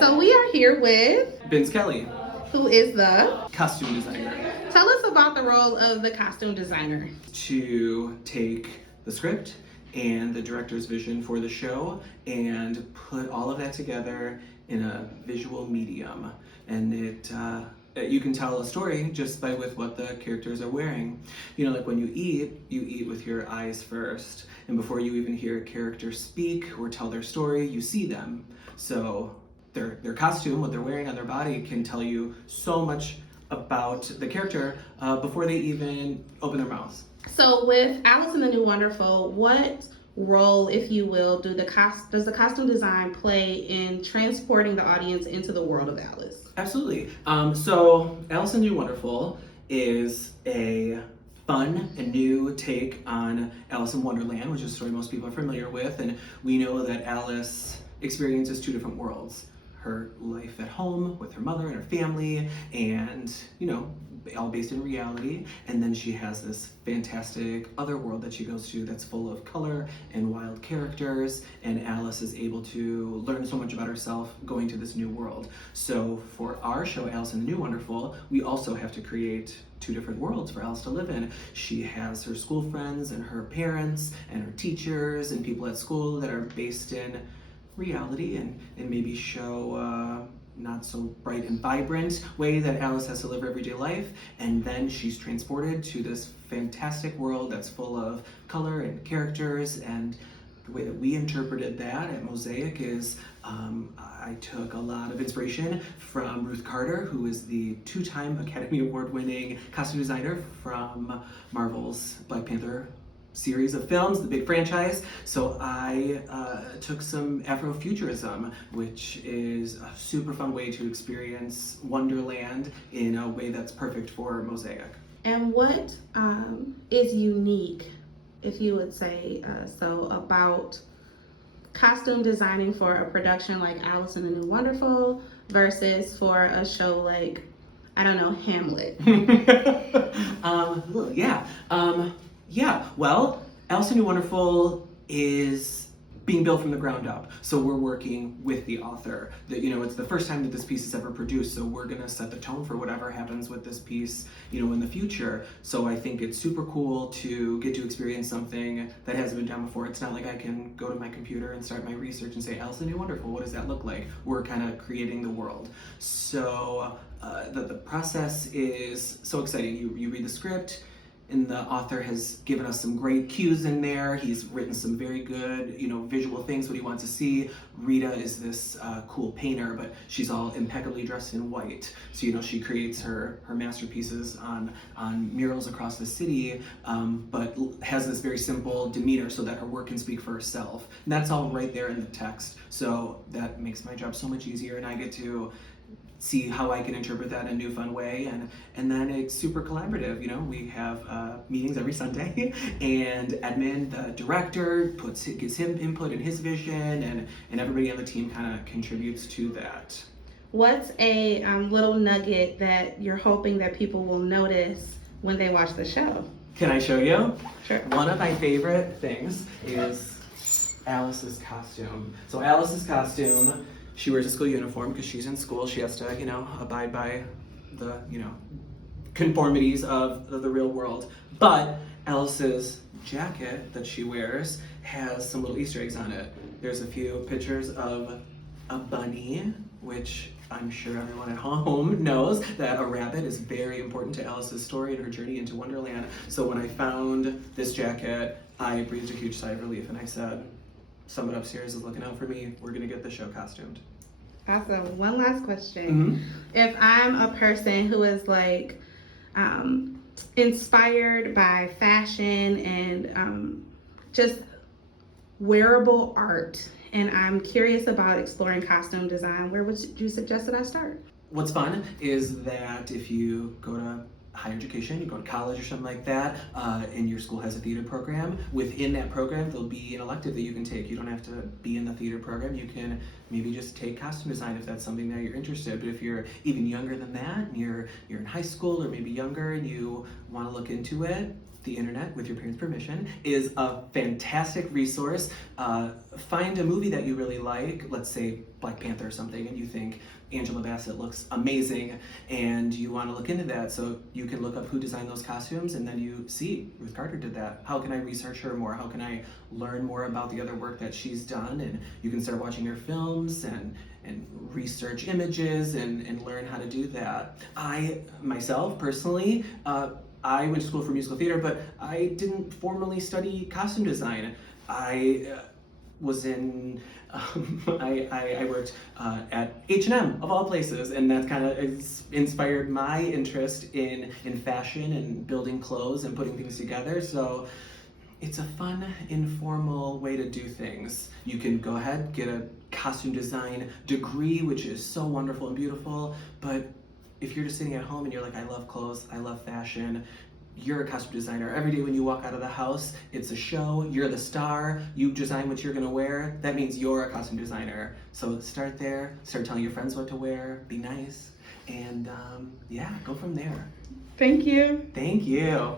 So we are here with Vince Kelly, who is the costume designer, tell us about the role of the costume designer. to take the script and the director's vision for the show and put all of that together in a visual medium. And you can tell a story just by with what the characters are wearing. You know, like when you eat with your eyes first. And before you even hear a character speak or tell their story, you see them. So their costume, what they're wearing on their body, can tell you so much about the character before they even open their mouths. So with Alice in the New Wonderful, what role, if you will, does the costume design play in transporting the audience into the world of Alice? Absolutely. So Alice in the New Wonderful is a fun and new take on Alice in Wonderland, which is a story most people are familiar with. And we know that Alice experiences two different worlds. Her life at home with her mother and her family, and, you know, all based in reality. And then she has this fantastic other world that she goes to that's full of color and wild characters, and Alice is able to learn so much about herself going to this new world. So for our show, Alice in the New Wonderful, we also have to create two different worlds for Alice to live in. She has her school friends and her parents and her teachers and people at school that are based in reality, and maybe show not so bright and vibrant way that Alice has to live her everyday life. And then she's transported to this fantastic world that's full of color and characters. And the way that we interpreted that at Mosaic is I took a lot of inspiration from Ruth Carter, who is the two-time Academy Award winning costume designer from Marvel's Black Panther series of films, the big franchise. So I took some Afrofuturism, which is a super fun way to experience Wonderland in a way that's perfect for Mosaic. And what is unique, if you would say so, about costume designing for a production like Alice in the New Wonderful versus for a show like, I don't know, Hamlet? Yeah, well, Alice in the New Wonderful is being built from the ground up. So we're working with the author. It's the first time that this piece is ever produced, so we're gonna set the tone for whatever happens with this piece, in the future. So I think it's super cool to get to experience something that hasn't been done before. It's not like I can go to my computer and start my research and say, Alice in the New Wonderful, what does that look like? We're kind of creating the world. So the process is so exciting. You read the script, and the author has given us some great cues in there. He's written some very good, visual things, what he wants to see. Rita is this cool painter, but she's all impeccably dressed in white. So, she creates her masterpieces on murals across the city, but has this very simple demeanor so that her work can speak for herself. And that's all right there in the text. So that makes my job so much easier, and I get to see how I can interpret that in a new fun way, and then it's super collaborative. We have meetings every Sunday, and Edmund, the director, gives him input in his vision, and everybody on the team kind of contributes to that. What's a little nugget that you're hoping that people will notice when they watch the show? Can I show you? Sure. One of my favorite things is Alice's costume. So Alice's costume, she wears a school uniform because she's in school. She has to, abide by the, conformities of the real world. But Alice's jacket that she wears has some little Easter eggs on it. There's a few pictures of a bunny, which I'm sure everyone at home knows that a rabbit is very important to Alice's story and her journey into Wonderland. So when I found this jacket, I breathed a huge sigh of relief, and I said, someone upstairs is looking out for me. We're gonna get the show costumed. Awesome. One last question. Mm-hmm. If I'm a person who is inspired by fashion and just wearable art, and I'm curious about exploring costume design, where would you suggest that I start? What's fun is that if you go to higher education, you go to college or something like that, and your school has a theater program, within that program there'll be an elective that you can take. You don't have to be in the theater program. You can maybe just take costume design if that's something that you're interested. But if you're even younger than that, and you're in high school or maybe younger and you want to look into it, the internet, with your parents' permission, is a fantastic resource. Find a movie that you really like, let's say Black Panther or something, and you think Angela Bassett looks amazing, and you want to look into that, so you can look up who designed those costumes, and then you see Ruth Carter did that. How can I research her more? How can I learn more about the other work that she's done? And you can start watching her films and research images and learn how to do that. I myself personally, I went to school for musical theater, but I didn't formally study costume design. I was in, I worked at H&M of all places, and that kind of inspired my interest in fashion and building clothes and putting things together. So it's a fun, informal way to do things. You can go ahead, get a costume design degree, which is so wonderful and beautiful, but if you're just sitting at home and you're like, I love clothes, I love fashion, you're a costume designer. Every day when you walk out of the house, it's a show, you're the star, you design what you're gonna wear, that means you're a costume designer. So start there, start telling your friends what to wear, be nice, and yeah, go from there. Thank you. Thank you.